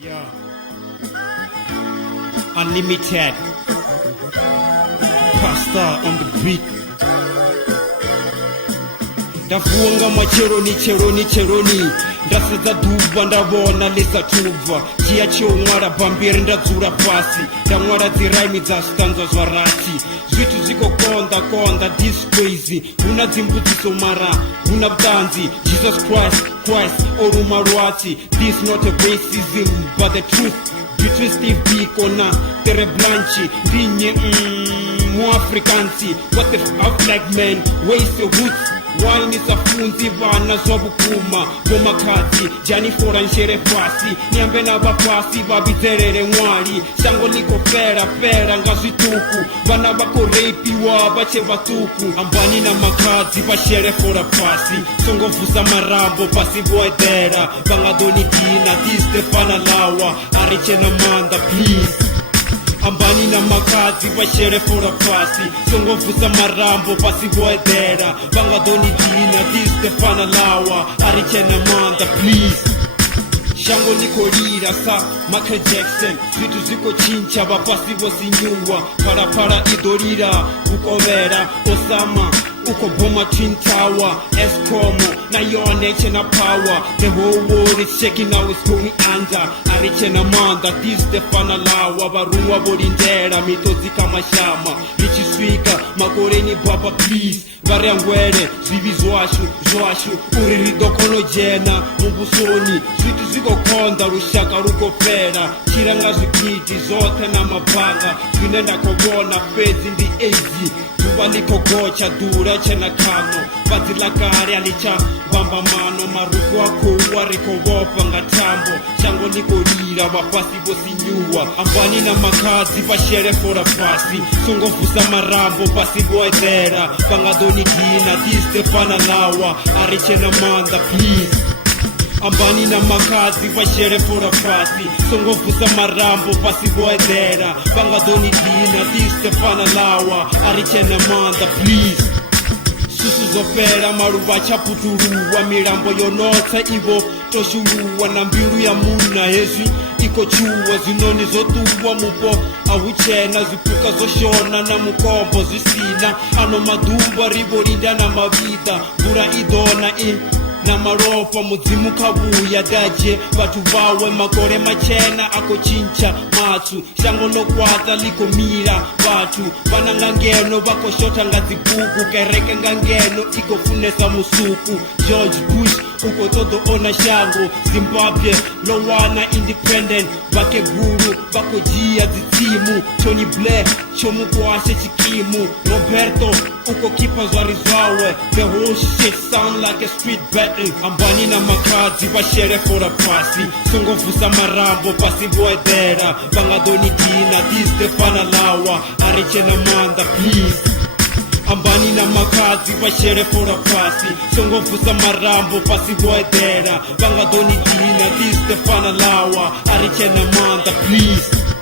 Yeah. Unlimited. Pasta on the beat. Ndavuonga macheroni ndasedza dhuva ndavona lesatuva chiya cheumwara pamberi ndadzura pasi ndamwara dziraimi dzastanzwa zvarati zvitu zvikokonda this crazy huna dzimbudziso mara huna butanzi Jesus Christ oruma rwati this not a racism but the truth between Steve Biko na Tere Blanchi ndinye muafrikansi what the black man waste your roots wine safunzi vana zvavukuma vomakadzi janifora nshere fasi nyambe navapasi vabizerere mwari shango likofera ngazvituku vana vakoreipiwa vache vatuku ambani namakadzi vashere fora pasi songovhusa marambo pasi voedhera vangadonidina tistefana lawa arichena manda please ambani namakadzi vashere fora pasi songovhusa marambo pasi voedhera vangadonidina tistefana lawa arichena manda please shango likorira sa Michael Jackson zvitu zvikochincha vapasi vosinyuwa parapara idorira ukovera Osama ukoboma Twin Tower Escomo na yone chena power the whole world is shaking now it's going under arichena manda tistefana lawa varumwa volindera mitodzi kamashama lichisvika makoreni baba please variangwere zvivi zvashu uri ridokonojena mubusoni zvitu zvikokonda rushaka rukofera chiranga zvigidi zvote namabhanga zvine ndakobona pedzi ndi ezi dhuva likogocha dhura chena kano vadzi lakare alichavamba mano maruku akouwa rikovopa ngatambo shango likorira vafasi vosinyuwa ambani namakadzi vashere fora pasi songovhusa marambo pasi voedhera vangadonidina tistefana lawa arichena manda please ambani namakadzi vashere fora pasi songovhusa marambo pasi voedhera vangadonidina tistefana lawa arichena manda please susu zopera maruva achaputuruwa mirambo yonotsa ivo toshuruwa na mbiru ya muna hezvi ikochuwa zinoni zotuwa mupo ahuchena zvipuka zoshona na mukombo zvisina ano madhuva rivorinda na mavida mvura idona na maropa mudzimu kavuya daje vatu vawe makore machena akochincha matsu shango lokwata likomira vatu vana ngangeno vakoshota ngadzibuku kereke ngangeno ikofunesa musuku George Bush ukotodoona shango Zimbabwe lowana independent vakeguru vakojiya dzitsimu Tony Blair chomukwashe chikimu Roberto ukokipa zwari zvawe the whole shit sound like a street battle ambani namakadzi vashere fora pasi songovhusa marambo pasi voedhera vangadonidina tistefana lawa arichena manda please ambani namakadzi vashere fora pasi songovhusa marambo pasi voedhera vangadonidina tistefana lawa arichena manda please